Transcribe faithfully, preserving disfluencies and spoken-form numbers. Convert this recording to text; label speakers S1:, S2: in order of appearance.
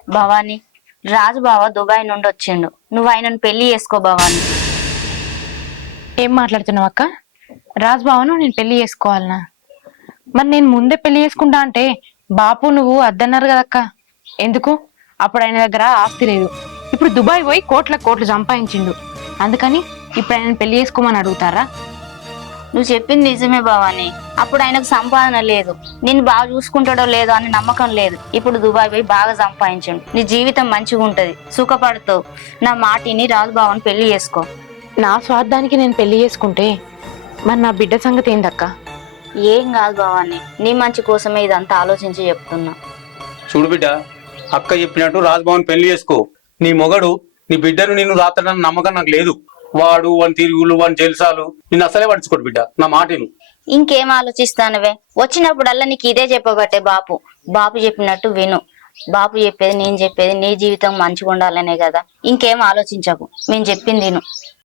S1: భవాని, రాజు బావ దుబాయ్ నుండి వచ్చిండు. నువ్వు ఆయనను పెళ్లి చేసుకో భవాని.
S2: ఏం మాట్లాడుతున్నావు అక్క? రాజుబావను నేను పెళ్లి చేసుకోవాలనా? మరి నేను ముందే పెళ్లి చేసుకుంటా అంటే బాపు నువ్వు అద్దన్నారు కదక్క. ఎందుకు? అప్పుడు ఆయన దగ్గర ఆస్తి లేదు, ఇప్పుడు దుబాయ్ పోయి కోట్ల కోట్లు సంపాదించిండు. అందుకని ఇప్పుడు ఆయన పెళ్లి చేసుకోమని అడుగుతారా?
S1: నువ్వు చెప్పింది నిజమే భవాని. అప్పుడు ఆయనకు సంపాదన లేదు, నిన్ను బాగా చూసుకుంటాడో లేదో అని నమ్మకం లేదు. ఇప్పుడు దుబాయ్ పోయి బాగా సంపాదించండు. నీ జీవితం మంచిగా ఉంటది, సుఖపడతావు. నా మాటిని రాజు బావని పెళ్లి చేసుకో.
S2: నా స్వార్థానికి నేను పెళ్లి చేసుకుంటే మరి నా బిడ్డ సంగతి ఏందక్క?
S1: ఏం కాదు భవాని, నీ మంచి కోసమే ఇదంతా ఆలోచించి చెప్తున్నా.
S3: చూడు బిడ్డ, అక్క చెప్పినట్టు రాజ్భవన్ పెళ్లి చేసుకో. నీ మొగడు నీ బిడ్డను నిన్ను రాత్రడన్న నమ్మకం నాకు లేదు. వాడు వాని తిరుగులు వాని జల్సాలు నిన్ను అసలే పడుచుకోడు బిడ్డ, నా మాటను.
S1: ఇంకేం ఆలోచిస్తానవే? వచ్చినప్పుడల్లా నీకు ఇదే చెప్పబట్టే బాపు. బాపు చెప్పినట్టు విను. బాపు చెప్పేది నేను చెప్పేది నీ జీవితం మంచిగా ఉండాలనే కదా. ఇంకేం ఆలోచించకు, మేము చెప్పింది విను.